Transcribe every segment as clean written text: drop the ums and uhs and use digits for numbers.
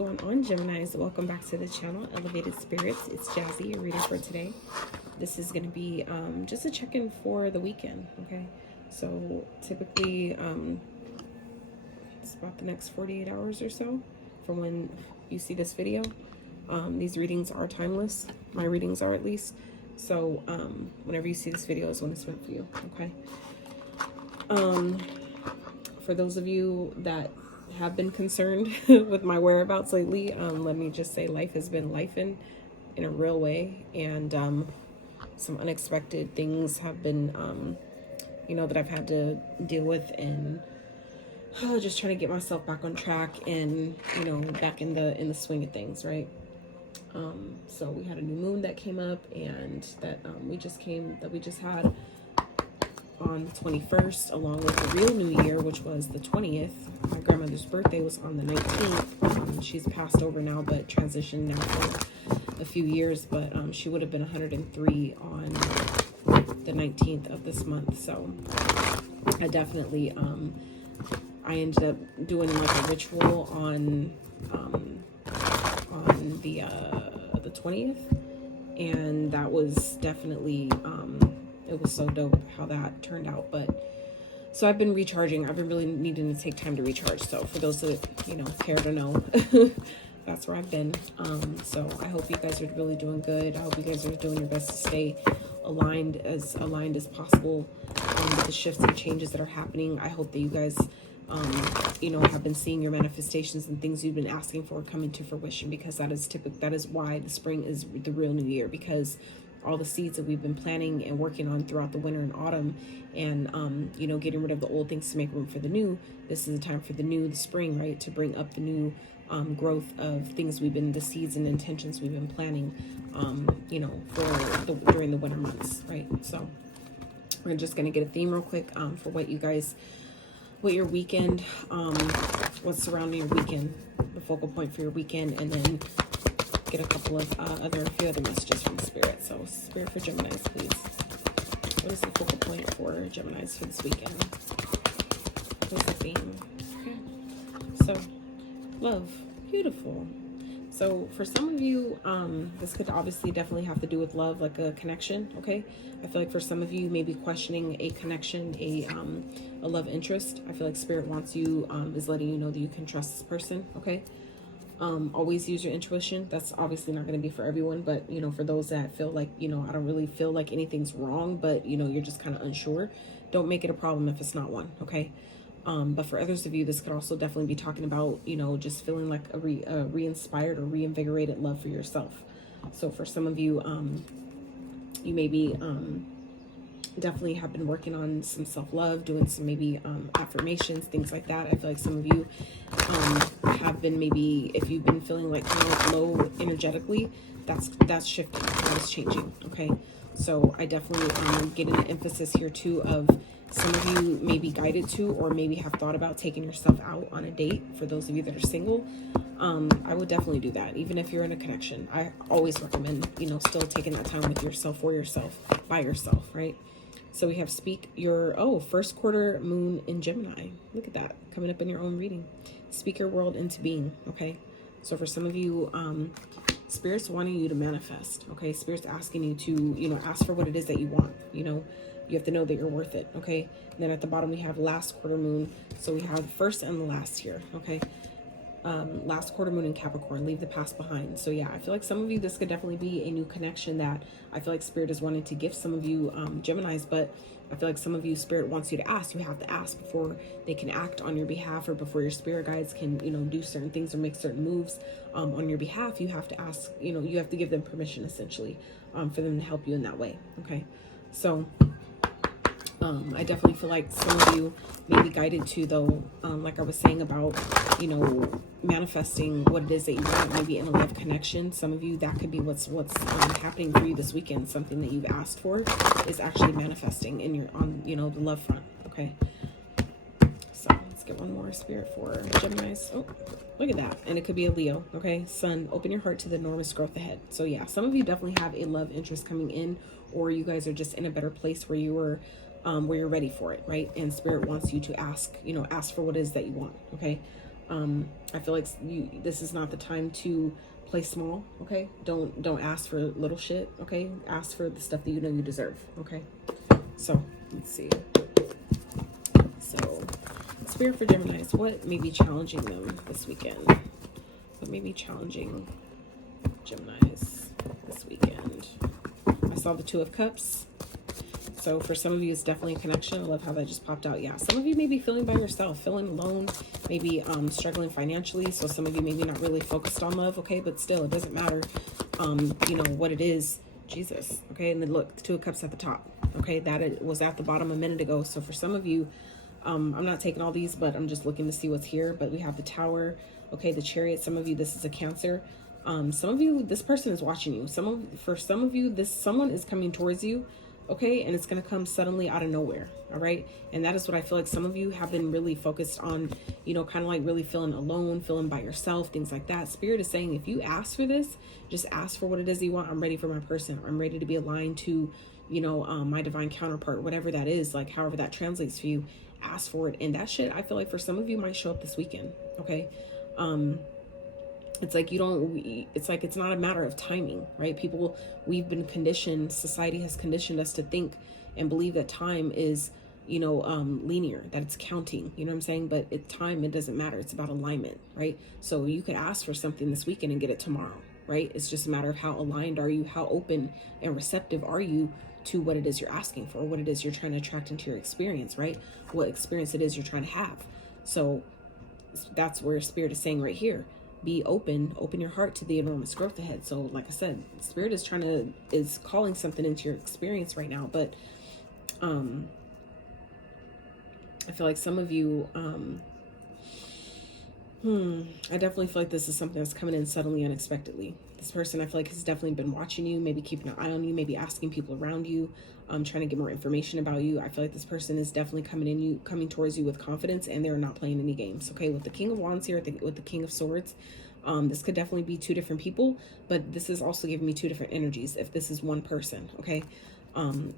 going on, Geminis? Welcome back to the channel, Elevated Spirits. It's Jazzy, your reader for today. This is going to be just a check-in for the weekend, okay? So typically it's about the next 48 hours or so from when you see this video. These readings are timeless. My readings are, at least. So whenever you see this video is when it's meant for you, okay? For those of you that have been concerned with my whereabouts lately, let me just say life has been lifing in a real way, and some unexpected things have been you know, that I've had to deal with, and just trying to get myself back on track and, you know, back in the swing of things, right? So we had a new moon that came up, and that we just had on the 21st, along with the real new year, which was the 20th. My grandmother's birthday was on the 19th. She's passed over now, but transitioned now for a few years, but she would have been 103 on the 19th of this month. So I definitely I ended up doing like a ritual on the 20th, and that was definitely it was so dope how that turned out. But so I've been recharging. I've been really needing to take time to recharge. So for those that, you know, care to know, that's where I've been. So I hope you guys are really doing good. I hope you guys are doing your best to stay aligned as possible with the shifts and changes that are happening. I hope that you guys you know, have been seeing your manifestations and things you've been asking for coming to fruition, because that is why the spring is the real new year, because all the seeds that we've been planting and working on throughout the winter and autumn, and you know, getting rid of the old things to make room for the new. This is the time for the spring, right, to bring up the new growth of things the seeds and intentions we've been planting, you know, during the winter months, right? So we're just gonna get a theme real quick for what your weekend, what's surrounding your weekend, the focal point for your weekend, and then get a couple of a few other messages from Spirit. So Spirit for Geminis, please. What is the focal point for Geminis for this weekend? What's the theme? Okay. So love, beautiful. So for some of you, this could obviously definitely have to do with love, like a connection, okay? I feel like for some of you, maybe questioning a connection, a love interest. I feel like Spirit wants you, is letting you know that you can trust this person, okay? Always use your intuition. That's obviously not going to be for everyone, but, you know, for those that feel like, you know, I don't really feel like anything's wrong, but, you know, you're just kind of unsure, don't make it a problem if it's not one, okay? But for others of you, this could also definitely be talking about, you know, just feeling like a re-inspired or reinvigorated love for yourself. So for some of you, you maybe definitely have been working on some self-love, doing some maybe affirmations, things like that. I feel like some of you have been, maybe if you've been feeling like kind of low energetically, that's shifting, that is changing, okay? So I definitely getting an emphasis here too of some of you may be guided to, or maybe have thought about taking yourself out on a date. For those of you that are single, I would definitely do that. Even if you're in a connection, I always recommend, you know, still taking that time with yourself, for yourself, by yourself, right? So we have speak your, first quarter moon in Gemini. Look at that, coming up in your own reading. Speak your world into being, okay? So for some of you, Spirit's wanting you to manifest, okay? Spirit's asking you to, you know, ask for what it is that you want, you know? You have to know that you're worth it, okay? And then at the bottom, we have last quarter moon. So we have the first and the last here, okay? Last quarter moon in Capricorn, leave the past behind. So yeah, I feel like some of you, this could definitely be a new connection that I feel like Spirit is wanting to give some of you Geminis, but I feel like some of you, Spirit wants you to ask. You have to ask before they can act on your behalf, or before your spirit guides can, you know, do certain things or make certain moves on your behalf. You have to ask, you know, you have to give them permission, essentially, for them to help you in that way, okay? So I definitely feel like some of you may be guided to, though, like I was saying about, you know, manifesting what it is that you want, maybe in a love connection. Some of you, that could be what's happening for you this weekend. Something that you've asked for is actually manifesting in on, you know, the love front, okay? So let's get one more Spirit for Geminis. Oh, look at that. And it could be a Leo, okay? Sun, open your heart to the enormous growth ahead. So yeah, some of you definitely have a love interest coming in, or you guys are just in a better place where you were where you're ready for it, right? And Spirit wants you to ask, you know, ask for what it is that you want, okay? I feel like this is not the time to play small, okay? Don't ask for little shit, okay? Ask for the stuff that you know you deserve, okay? So, let's see. So, Spirit for Geminis, what may be challenging them this weekend? What may be challenging Geminis this weekend? I saw the Two of Cups. So for some of you, it's definitely a connection. I love how that just popped out. Yeah, some of you may be feeling by yourself, feeling alone, maybe struggling financially. So some of you maybe not really focused on love, okay? But still, it doesn't matter, you know, what it is. Jesus, okay? And then look, the Two of Cups at the top, okay? That it was at the bottom a minute ago. So for some of you, I'm not taking all these, but I'm just looking to see what's here. But we have the Tower, okay, the Chariot. Some of you, this is a Cancer. Some of you, this person is watching you. For some of you, someone is coming towards you, okay, and it's going to come suddenly out of nowhere, all right? And that is what I feel like some of you have been really focused on, you know, kind of like really feeling alone, feeling by yourself, things like that. Spirit is saying, if you ask for this, just ask for what it is you want. I'm ready for my person. I'm ready to be aligned to, you know, my divine counterpart, whatever that is, like however that translates for you, ask for it. And that shit, I feel like for some of you might show up this weekend, okay? It's like it's not a matter of timing, right? We've been conditioned, society has conditioned us to think and believe that time is, you know, linear, that it's counting, you know what I'm saying? But time, it doesn't matter. It's about alignment, right? So you could ask for something this weekend and get it tomorrow, right? It's just a matter of how aligned are you, how open and receptive are you to what it is you're asking for, what it is you're trying to attract into your experience, right? What experience it is you're trying to have. So that's where Spirit is saying right here, be open your heart to the enormous growth ahead. So like I said, Spirit is calling something into your experience right now. But I feel like some of you, I definitely feel like this is something that's coming in suddenly, unexpectedly. This person, I feel like, has definitely been watching you, maybe keeping an eye on you, maybe asking people around you, trying to get more information about you. I feel like this person is definitely coming towards you with confidence, and they're not playing any games. Okay, with the King of Wands here, with the King of Swords, this could definitely be two different people, but this is also giving me two different energies. If this is one person, okay,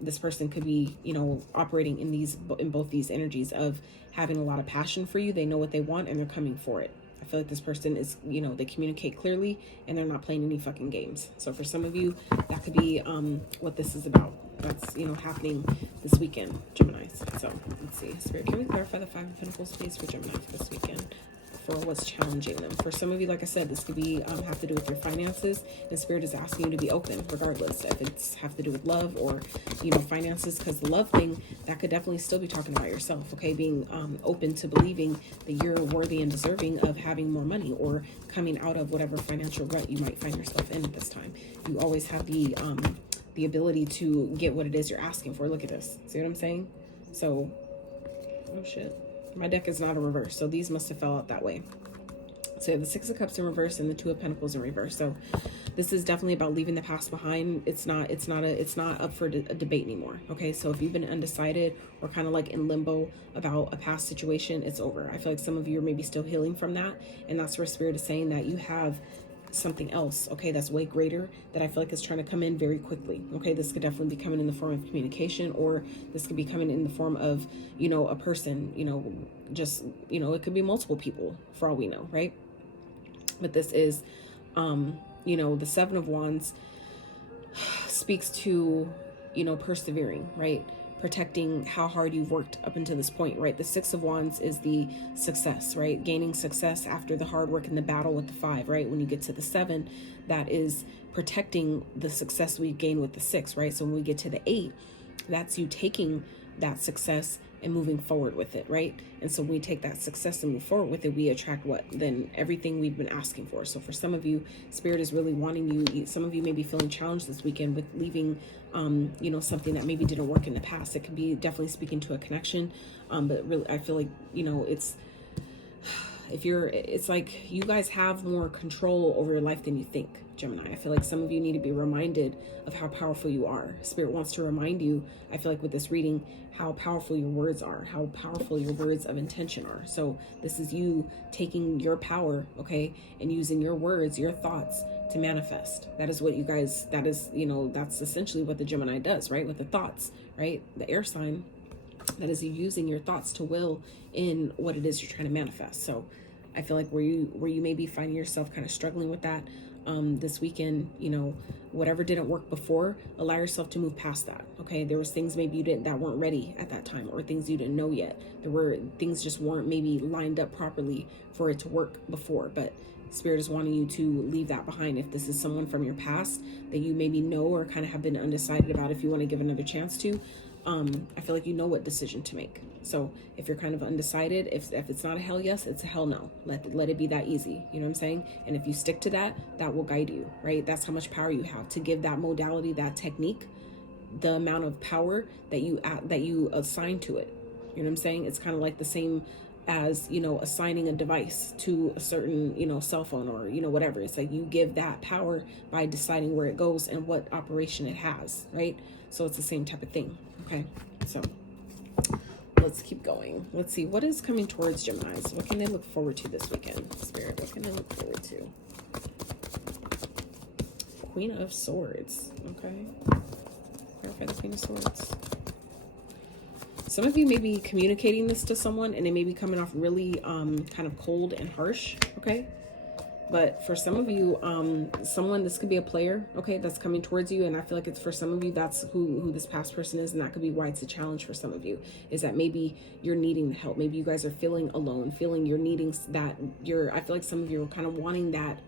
this person could be, you know, operating in both these energies of having a lot of passion for you. They know what they want and they're coming for it. I feel like this person is, you know, they communicate clearly and they're not playing any fucking games. So for some of you, that could be what this is about. That's, you know, happening this weekend, Geminis. So let's see. Spirit, can we clarify the Five of Pentacles, please, for Gemini for this weekend? For what's challenging them. For some of you, like I said, this could be have to do with your finances, and Spirit is asking you to be open regardless if it's have to do with love or, you know, finances, because the love thing, that could definitely still be talking about yourself, okay? Being open to believing that you're worthy and deserving of having more money or coming out of whatever financial rut you might find yourself in at this time. You always have the ability to get what it is you're asking for. Look at this. See what I'm saying? So, oh shit. My deck is not a reverse, so these must have fell out that way. So you have the Six of Cups in reverse and the Two of Pentacles in reverse. So this is definitely about leaving the past behind. It's not up for a debate anymore. Okay, so if you've been undecided or kind of like in limbo about a past situation, it's over. I feel like some of you are maybe still healing from that, and that's where Spirit is saying that you have something else, okay, that's way greater, that I feel like is trying to come in very quickly. Okay, this could definitely be coming in the form of communication, or this could be coming in the form of, you know, a person, you know, just, you know, it could be multiple people for all we know, right? But this is you know, the Seven of Wands speaks to, you know, persevering, right? Protecting how hard you've worked up until this point, right? The Six of Wands is the success, right? Gaining success after the hard work and the battle with the Five, right? When you get to the Seven, that is protecting the success we've gained with the Six, right? So when we get to the Eight, that's you taking that success and moving forward with it, right? And so when we take that success and move forward with it, we attract what? Then everything we've been asking for. So for some of you, Spirit is really wanting you, some of you may be feeling challenged this weekend with leaving, you know, something that maybe didn't work in the past. It could be definitely speaking to a connection, but really, I feel like, you know, it's like you guys have more control over your life than you think, Gemini. I feel like some of you need to be reminded of how powerful you are. Spirit wants to remind you, I feel like with this reading, how powerful your words are, how powerful your words of intention are. So this is you taking your power, okay, and using your words, your thoughts to manifest. That is what you guys, that is, you know, that's essentially what the Gemini does, right? With the thoughts, right? The air sign, that is you using your thoughts to will in what it is you're trying to manifest. So I feel like where you may be finding yourself kind of struggling with that this weekend, you know, whatever didn't work before, allow yourself to move past that. Okay, there was things maybe you didn't that weren't ready at that time, or things you didn't know yet. There were things just weren't maybe lined up properly for it to work before, but Spirit is wanting you to leave that behind. If this is someone from your past that you maybe know or kind of have been undecided about if you want to give another chance to, I feel like you know what decision to make. So if you're kind of undecided, if it's not a hell yes, it's a hell no. Let it be that easy. You know what I'm saying? And if you stick to that, that will guide you, right? That's how much power you have to give that modality, that technique, the amount of power that you assign to it. You know what I'm saying? It's kind of like the same as, you know, assigning a device to a certain, you know, cell phone or, you know, whatever. It's like you give that power by deciding where it goes and what operation it has, right? So it's the same type of thing. Okay, so let's keep going. Let's see what is coming towards Geminis. What can they look forward to this weekend? Spirit, what can they look forward to? Queen of Swords. Okay, clarify the Queen of Swords. Some of you may be communicating this to someone and it may be coming off really kind of cold and harsh. Okay, but for some of you, someone, this could be a player, okay, that's coming towards you. And I feel like it's for some of you, that's who this past person is. And that could be why it's a challenge for some of you, is that maybe you're needing the help. Maybe you guys are feeling alone, feeling you're needing that. I feel like some of you are kind of wanting that,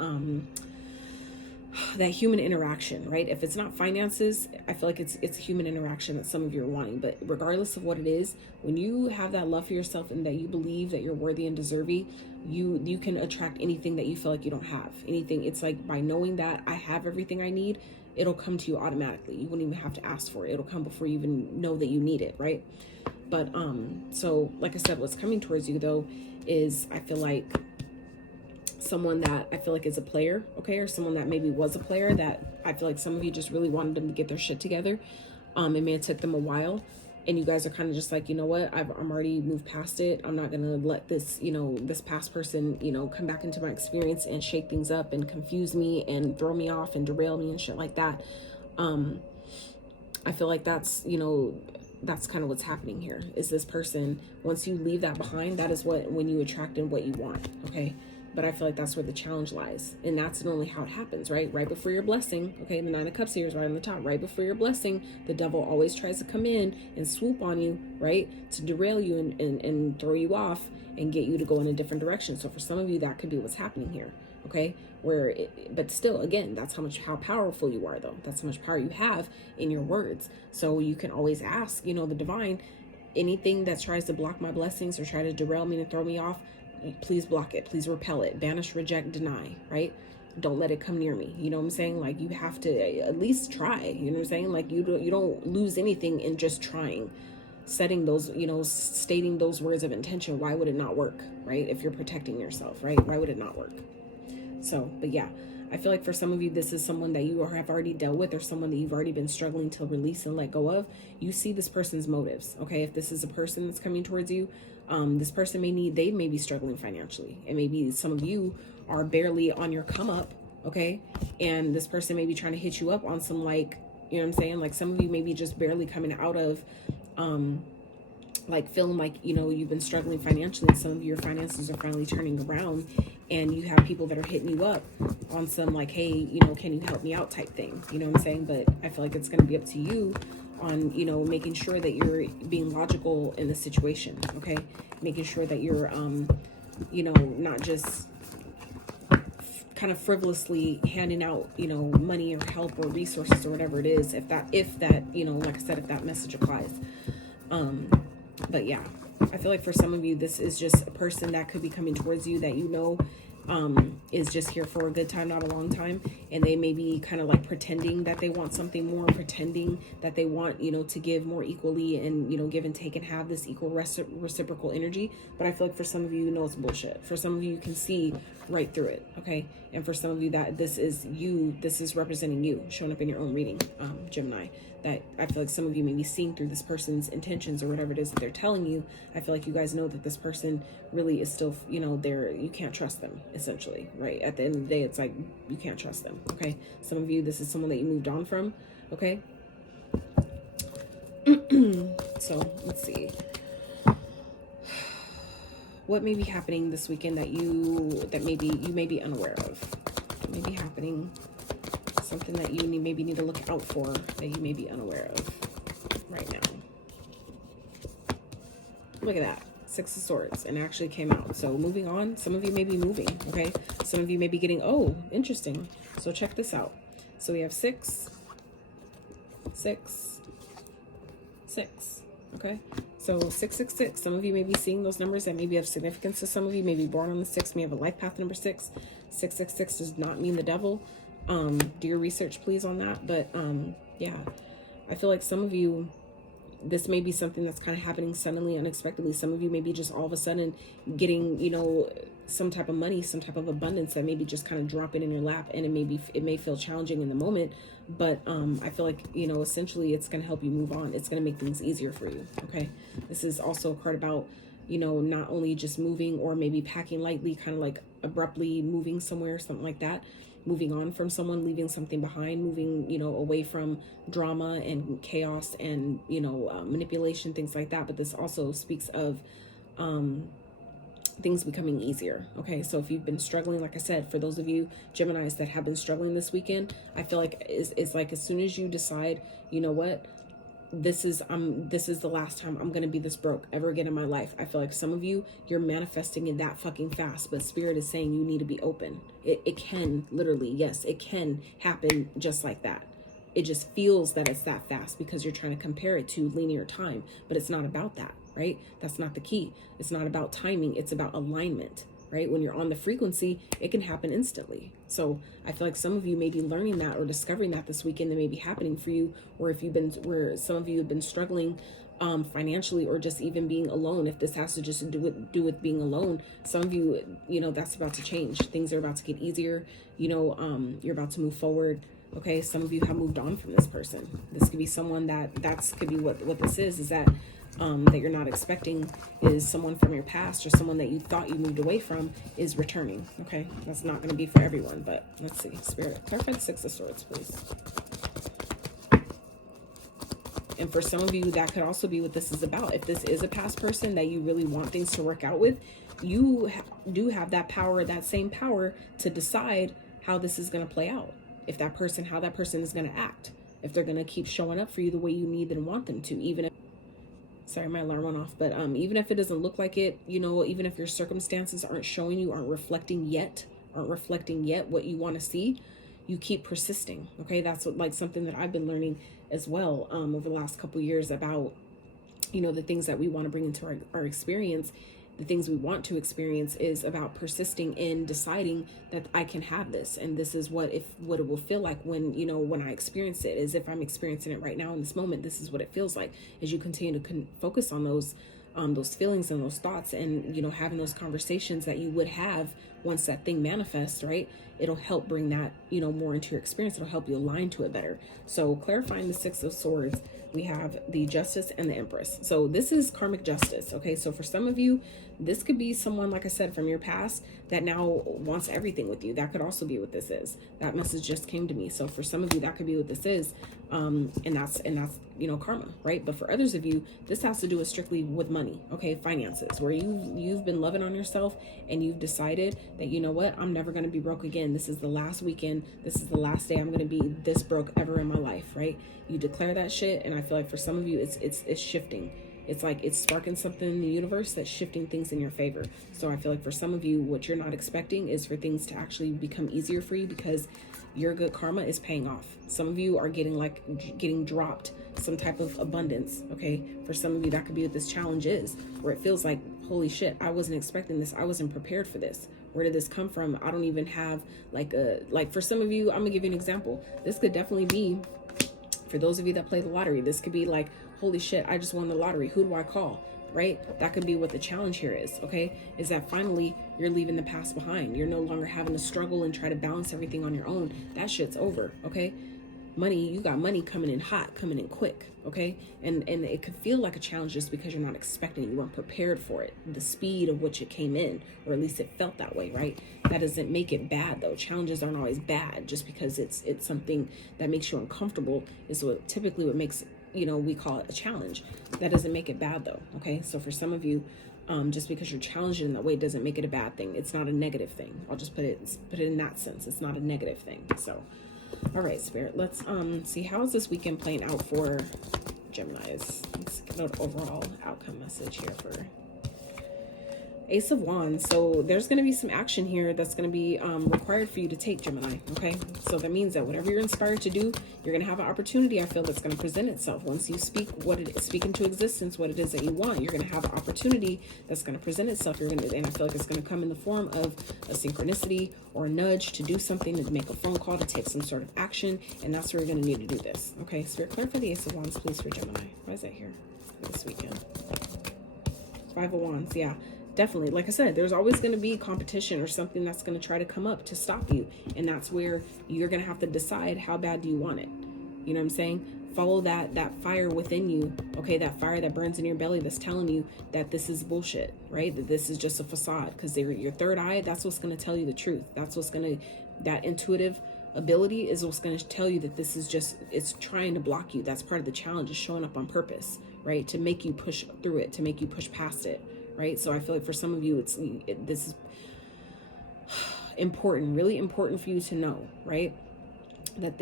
that human interaction, right? If it's not finances, I feel like it's human interaction that some of you are wanting. But regardless of what it is, when you have that love for yourself and that you believe that you're worthy and deserving, you can attract anything that you feel like you don't have. Anything. It's like by knowing that I have everything I need, it'll come to you automatically. You wouldn't even have to ask for it. It'll come before you even know that you need it, right? But so like I said, what's coming towards you though is, I feel like someone that I feel like is a player, okay, or someone that maybe was a player that I feel like some of you just really wanted them to get their shit together. It may have took them a while, and you guys are kind of just like, you know what, I'm already moved past it. I'm not gonna let this, you know, this past person, you know, come back into my experience and shake things up and confuse me and throw me off and derail me and shit like that. I feel like that's, you know, that's kind of what's happening here. Is this person, once you leave that behind, that is when you attract in what you want, okay? But I feel like that's where the challenge lies. And that's normally how it happens, right? Right before your blessing, okay, the Nine of Cups here is right on the top. Right before your blessing, the devil always tries to come in and swoop on you, right? To derail you and throw you off and get you to go in a different direction. So for some of you, that could be what's happening here, okay? But still, again, that's how powerful you are, though. That's how much power you have in your words. So you can always ask, you know, the divine, anything that tries to block my blessings or try to derail me and throw me off, please block it, please repel it, banish, reject, deny, right? Don't let it come near me. You know what I'm saying? Like, you have to at least try. You know what I'm saying? Like, you don't lose anything in just trying. Setting those, you know, stating those words of intention. Why would it not work, right? If you're protecting yourself, right? Why would it not work? So, but yeah, I feel like for some of you, this is someone that you have already dealt with, or someone that you've already been struggling to release and let go of. You see this person's motives, okay? If this is a person that's coming towards you, this person they may be struggling financially, and maybe some of you are barely on your come up, okay? And this person may be trying to hit you up on some, like, you know what I'm saying? Like, some of you may be just barely coming out of, like, feeling like, you know, you've been struggling financially, and some of your finances are finally turning around, and you have people that are hitting you up on some, like, hey, you know, can you help me out type thing, you know what I'm saying? But I feel like it's going to be up to you on, you know, making sure that you're being logical in the situation, okay? Making sure that you're, you know, not just kind of frivolously handing out, you know, money or help or resources or whatever it is, if that, you know, like I said, if that message applies. But yeah, I feel like for some of you, this is just a person that could be coming towards you that, you know, is just here for a good time, not a long time. And they may be kind of like pretending that they want something more, pretending that they want, you know, to give more equally and, you know, give and take and have this equal reciprocal energy. But I feel like for some of you, know it's bullshit. For some of you, you can see right through it, okay? And for some of you, that this is representing you, showing up in your own reading, Gemini. That I feel like some of you may be seeing through this person's intentions or whatever it is that they're telling you. I feel like you guys know that this person really is still, you know, you can't trust them, essentially, right? At the end of the day, it's like, you can't trust them, okay? Some of you, this is someone that you moved on from, okay? So, let's see. what may be happening this weekend that you may be unaware of. Maybe happening, something that you maybe need to look out for that you may be unaware of right now. Look at that. Six of Swords, and actually came out. So moving on, some of you may be moving, okay? Some of you may be getting, oh, interesting. So check this out. So we have 6, 6, 6, okay? So 666, some of you may be seeing those numbers that may be of significance to some of you. May be born on the 6th, may have a life path number 6. 666 does not mean the devil. Do your research, please, on that. But yeah, I feel like some of you, this may be something that's kind of happening suddenly, unexpectedly. Some of you may be just all of a sudden getting, you know, some type of money, some type of abundance that maybe just kind of drop it in your lap, and it may feel challenging in the moment, but I feel like, you know, essentially it's going to help you move on. It's going to make things easier for you. Okay. This is also a card about, you know, not only just moving or maybe packing lightly, kind of like abruptly moving somewhere, something like that. Moving on from someone, leaving something behind, moving, you know, away from drama and chaos and, you know, manipulation, things like that. But this also speaks of things becoming easier. Okay, so if you've been struggling, like I said, for those of you Geminis that have been struggling this weekend, I feel like it's like as soon as you decide, you know what, this is the last time I'm gonna be this broke ever again in my life. I feel like some of you, you're manifesting it that fucking fast, but Spirit is saying you need to be open. It can literally, yes, it can happen just like that. It just feels that it's that fast because you're trying to compare it to linear time, but it's not about that, right? That's not the key. It's not about timing. It's about alignment, right? When you're on the frequency, it can happen instantly. So I feel like some of you may be learning that or discovering that this weekend that may be happening for you, or if where some of you have been struggling financially, or just even being alone. If this has to just do with being alone, some of you, you know, that's about to change. Things are about to get easier. You know, you're about to move forward. Okay, some of you have moved on from this person. This could be someone that could be what this is that that you're not expecting, is someone from your past, or someone that you thought you moved away from is returning. Okay, that's not going to be for everyone, but let's see. Spirit, clarify the 6 of Swords, please. And for some of you, that could also be what this is about. If this is a past person that you really want things to work out with, you do have that power, that same power, to decide how this is going to play out. If that person, how that person is going to act. If they're going to keep showing up for you the way you need and want them to, even if, sorry, my alarm went off, but even if it doesn't look like it, you know, even if your circumstances aren't showing you, aren't reflecting yet what you want to see, you keep persisting. Okay, that's what, like, something that I've been learning as well over the last couple of years about, you know, the things that we want to bring into our experience. The things we want to experience is about persisting in deciding that I can have this, and this is what it will feel like when, you know, when I experience it. Is if I'm experiencing it right now in this moment, this is what it feels like. As you continue to focus on those feelings and those thoughts, and, you know, having those conversations that you would have once that thing manifests, right? It'll help bring that, you know, more into your experience. It'll help you align to it better. So clarifying the 6 of Swords, we have the Justice and the Empress. So this is karmic justice. Okay, so for some of you, this could be someone, like I said, from your past that now wants everything with you. That could also be what this is. That message just came to me. So for some of you, that could be what this is. And that's, you know, karma, right? But for others of you, this has to do with strictly with money. Okay, finances, where you've been loving on yourself and you've decided that, you know what, I'm never going to be broke again. This is the last weekend. This is the last day I'm going to be this broke ever in my life, right? You declare that shit, and I feel like for some of you, it's shifting. It's like it's sparking something in the universe that's shifting things in your favor. So I feel like for some of you, what you're not expecting is for things to actually become easier for you, because your good karma is paying off. Some of you are getting dropped some type of abundance. Okay, for some of you, that could be what this challenge is, where it feels like, holy shit, I wasn't expecting this. I wasn't prepared for this. Where did this come from? I don't even have like for some of you, I'm gonna give you an example. This could definitely be, for those of you that play the lottery, this could be like, holy shit, I just won the lottery. Who do I call? Right? That could be what the challenge here is. Okay, is that finally you're leaving the past behind. You're no longer having to struggle and try to balance everything on your own. That shit's over. Okay, money, you got money coming in hot, coming in quick. Okay, and it could feel like a challenge just because you're not expecting it. You weren't prepared for it, the speed of which it came in, or at least it felt that way, right? That doesn't make it bad though. Challenges aren't always bad. Just because it's something that makes you uncomfortable is what makes, you know, we call it a challenge. That doesn't make it bad though. Okay, so for some of you, Just because you're challenged in that way doesn't make it a bad thing. It's not a negative thing. I'll just put it in that sense. It's not a negative thing. So, all right, Spirit, let's see, how is this weekend playing out for Geminis? Let's get an overall outcome message here for Ace of Wands. So there's going to be some action here that's going to be required for you to take, Gemini. Okay, so that means that whatever you're inspired to do, you're going to have an opportunity, I feel, that's going to present itself. Once you speak into existence what it is that you want, you're going to have an opportunity that's going to present itself. And I feel like it's going to come in the form of a synchronicity or a nudge to do something, to make a phone call, to take some sort of action, and that's where you're going to need to do this. Okay, Spirit, clarify the Ace of Wands, please, for Gemini. Why is that here for this weekend? Five of Wands, yeah. Definitely. Like I said, there's always going to be competition or something that's going to try to come up to stop you. And that's where you're going to have to decide, how bad do you want it? You know what I'm saying? Follow that fire within you. Okay, that fire that burns in your belly that's telling you that this is bullshit, right? That this is just a facade. Because your third eye, that's what's going to tell you the truth. That's what's going to, that intuitive ability is what's going to tell you that this is just, it's trying to block you. That's part of the challenge, is showing up on purpose, right? To make you push through it, to make you push past it. Right? So I feel like for some of you, this is important, really important for you to know, right? That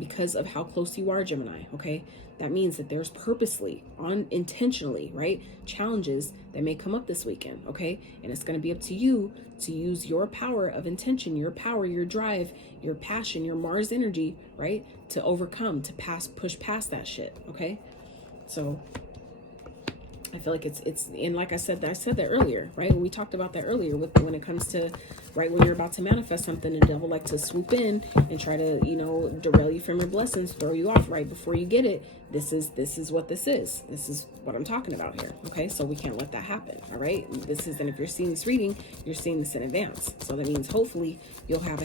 because of how close you are, Gemini, okay? That means that there's purposely, intentionally, right? Challenges that may come up this weekend, okay? And it's going to be up to you to use your power of intention, your power, your drive, your passion, your Mars energy, right? To overcome, to push past that shit, okay? So I feel like it's and like I said that earlier, right? We talked about that earlier when it comes to, right, when you're about to manifest something, the devil like to swoop in and try to, derail you from your blessings, throw you off right before you get it. This is what this is. This is what I'm talking about here. Okay, so we can't let that happen. All right, and if you're seeing this reading, you're seeing this in advance. So that means hopefully you'll have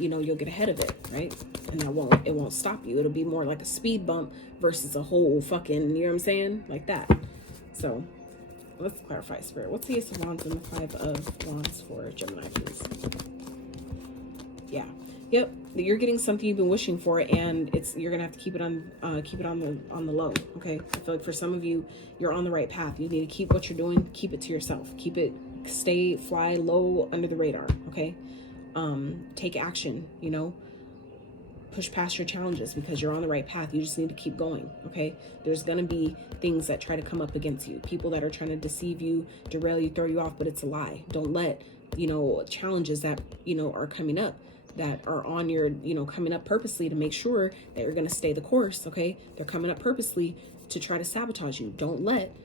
you'll get ahead of it, right? And it won't stop you. It'll be more like a speed bump versus a whole fucking, you know what I'm saying, like that. So let's clarify, Spirit. What's the Ace of Wands and the Five of Wands for Gemini, please? Yeah. Yep. You're getting something you've been wishing for, and you're gonna have to keep it on the low. Okay. I feel like for some of you, you're on the right path. You need to keep what you're doing, keep it to yourself. Fly low under the radar. Okay. Take action, push past your challenges because you're on the right path. You just need to keep going. Okay. There's going to be things that try to come up against you, people that are trying to deceive you, derail you, throw you off, but it's a lie. Don't let, challenges that, are coming up, that are on your, coming up purposely to make sure that you're going to stay the course. Okay. They're coming up purposely to try to sabotage you. Don't let,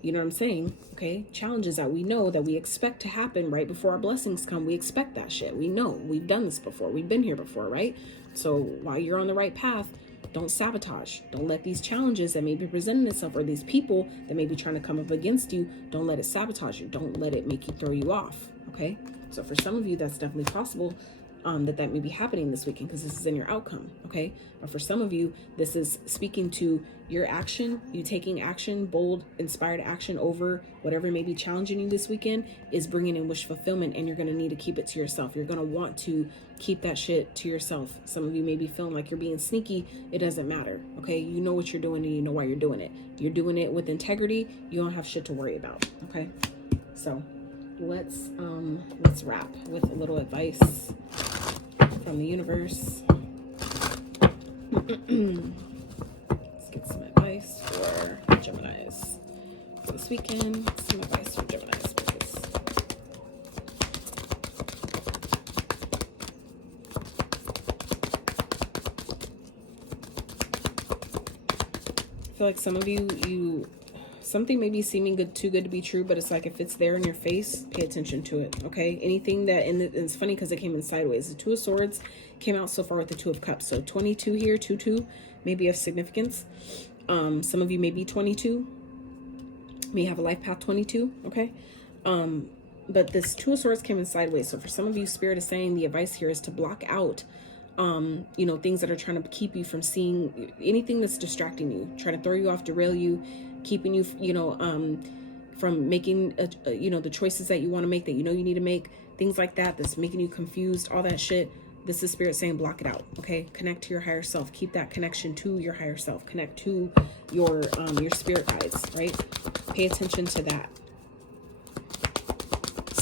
you know what I'm saying? Okay. Challenges that we know that we expect to happen right before our blessings come. We expect that shit. We know we've done this before. We've been here before, right? So while you're on the right path, don't sabotage. Don't let these challenges that may be presenting itself, or these people that may be trying to come up against you, don't let it sabotage you. Don't let it make you throw you off. Okay. So for some of you, that's definitely possible. That may be happening this weekend because this is in your outcome, okay? But for some of you, this is speaking to your action, you taking action, bold, inspired action over whatever may be challenging you this weekend is bringing in wish fulfillment, and you're going to need to keep it to yourself. You're going to want to keep that shit to yourself. Some of you may be feeling like you're being sneaky. It doesn't matter, okay? You know what you're doing and you know why you're doing it. You're doing it with integrity. You don't have shit to worry about, okay? So let's wrap with a little advice from the universe. Let's get some advice for Geminis for this weekend. Some advice for Geminis, please. I feel like some of you something may be seeming too good to be true, but it's like if it's there in your face, pay attention to it, okay? Anything that, and it's funny because it came in sideways. The Two of Swords came out so far with the Two of Cups. So 22 here, 2-2, may be of significance. Some of you may be 22, may have a life path 22, okay? But this Two of Swords came in sideways. So for some of you, Spirit is saying the advice here is to block out things that are trying to keep you from seeing anything that's distracting you, trying to throw you off, derail you, keeping you, from making, the choices that you want to make, that you need to make, things like that, that's making you confused, all that shit. This is Spirit saying block it out, okay? Connect to your higher self. Keep that connection to your higher self. Connect to your spirit guides, right? Pay attention to that.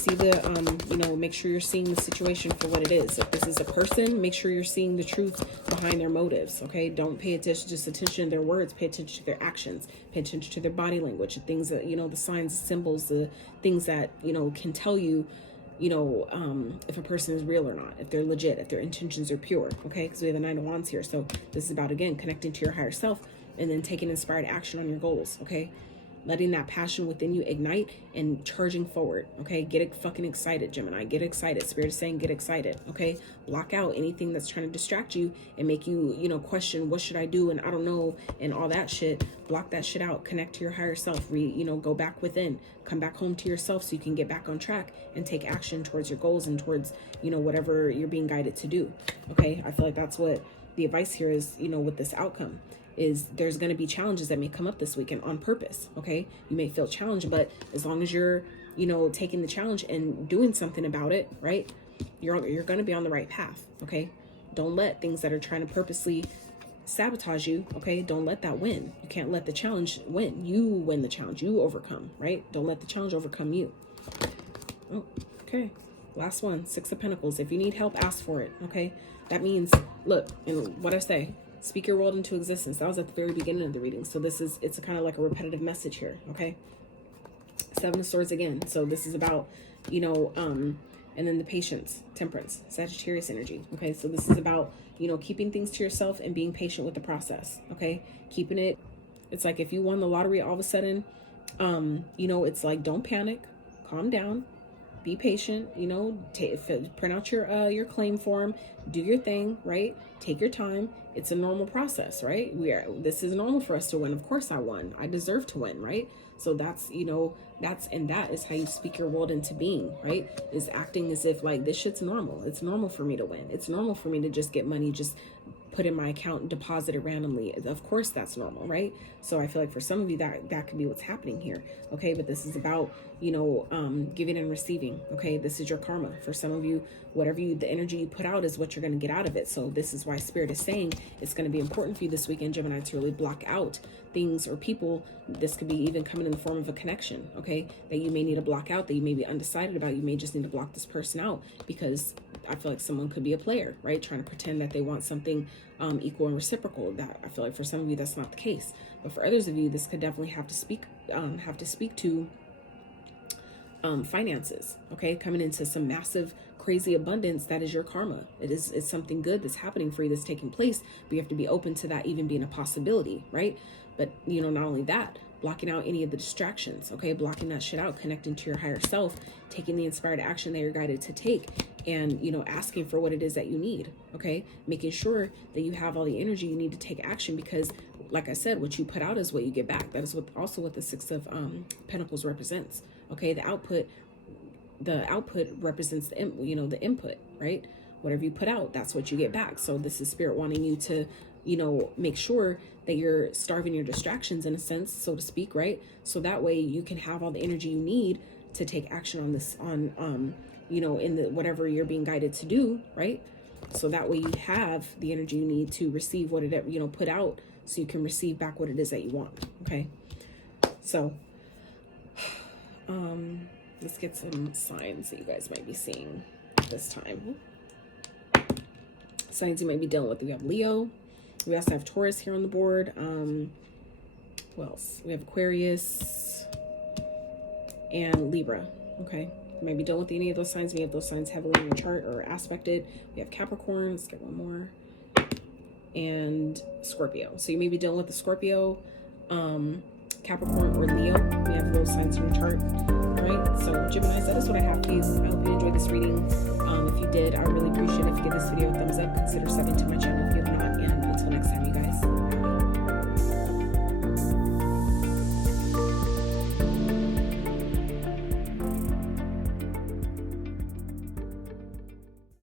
see the, you know, make sure you're seeing the situation for what it is. If this is a person, make sure you're seeing the truth behind their motives, okay? Don't pay attention, just attention to their words, pay attention to their actions, pay attention to their body language, the things that, you know, the signs, symbols, the things that, you know, can tell you, you know, if a person is real or not, if they're legit, if their intentions are pure, okay? Because we have the Nine of Wands here. So this is about, again, connecting to your higher self and then taking inspired action on your goals, okay? Letting that passion within you ignite and charging forward, okay? Get fucking excited, Gemini. Get excited. Spirit is saying get excited, okay? Block out anything that's trying to distract you and make you, you know, question what should I do and I don't know and all that shit. Block that shit out. Connect to your higher self. You know, go back within. Come back home to yourself so you can get back on track and take action towards your goals and towards, you know, whatever you're being guided to do, okay? I feel like that's what the advice here is, you know, with this outcome. Is there's going to be challenges that may come up this weekend on purpose, okay? You may feel challenged, but as long as you're, you know, taking the challenge and doing something about it, right? You're going to be on the right path, okay? Don't let things that are trying to purposely sabotage you, okay? Don't let that win. You can't let the challenge win. You win the challenge. You overcome, right? Don't let the challenge overcome you. Oh, okay. Last one, Six of Pentacles. If you need help, ask for it, okay? That means, look, and what I say, speak your world into existence. That was at the very beginning of the reading. So this is, it's kind of like a repetitive message here, okay? Seven of Swords again. So this is about, you know, and then the patience, temperance, Sagittarius energy, okay? So this is about, you know, keeping things to yourself and being patient with the process, okay? Keeping it, it's like if you won the lottery all of a sudden, you know, it's like, don't panic, calm down, be patient, you know, print out your claim form, do your thing, right? Take your time. It's a normal process, right? This is normal for us to win. Of course I won. I deserve to win, right? So that's, you know, that is how you speak your world into being, right? Is acting as if like this shit's normal. It's normal for me to win. It's normal for me to just get money, just put in my account and deposit it randomly. Of course that's normal, right? So I feel like for some of you that could be what's happening here, okay? But this is about, you know, giving and receiving, okay? This is your karma. For some of you, the energy you put out is what you're going to get out of it. So this is why Spirit is saying it's going to be important for you this weekend, Gemini, to really block out things or people. This could be even coming in the form of a connection, okay? That you may need to block out, that you may be undecided about. You may just need to block this person out because I feel like someone could be a player, right? Trying to pretend that they want something equal and reciprocal. That I feel like for some of you, that's not the case. But for others of you, this could definitely have to speak to finances, okay? Coming into some massive, crazy abundance. That is your karma. It's something good that's happening for you, that's taking place, but you have to be open to that even being a possibility, right? But, you know, not only that, blocking out any of the distractions, okay? Blocking that shit out, connecting to your higher self, taking the inspired action that you're guided to take, and, you know, asking for what it is that you need, okay? Making sure that you have all the energy you need to take action, because like I said, what you put out is what you get back. That is also what the Six of Pentacles represents, okay? The output represents the input, right? Whatever you put out, that's what you get back. So this is Spirit wanting you to, you know, make sure that you're starving your distractions in a sense, so to speak, right? So that way you can have all the energy you need to take action on this, you know, in the whatever you're being guided to do, right? So that way you have the energy you need to receive what it, you know, put out, so you can receive back what it is that you want, okay? So let's get some signs that you guys might be seeing this time. Signs you might be dealing with. We have Leo. We also have Taurus here on the board. What else? We have Aquarius and Libra, okay? You might be dealing with any of those signs. We have those signs heavily in your chart or aspected. We have Capricorn. Let's get one more. And Scorpio. So you may be dealing with the Scorpio, Capricorn, or Leo. We have those signs in your chart. Alright, so Gemini, that is what I have for you. I hope you enjoyed this reading. If you did, I really appreciate it if you give this video a thumbs up. Consider subbing to my channel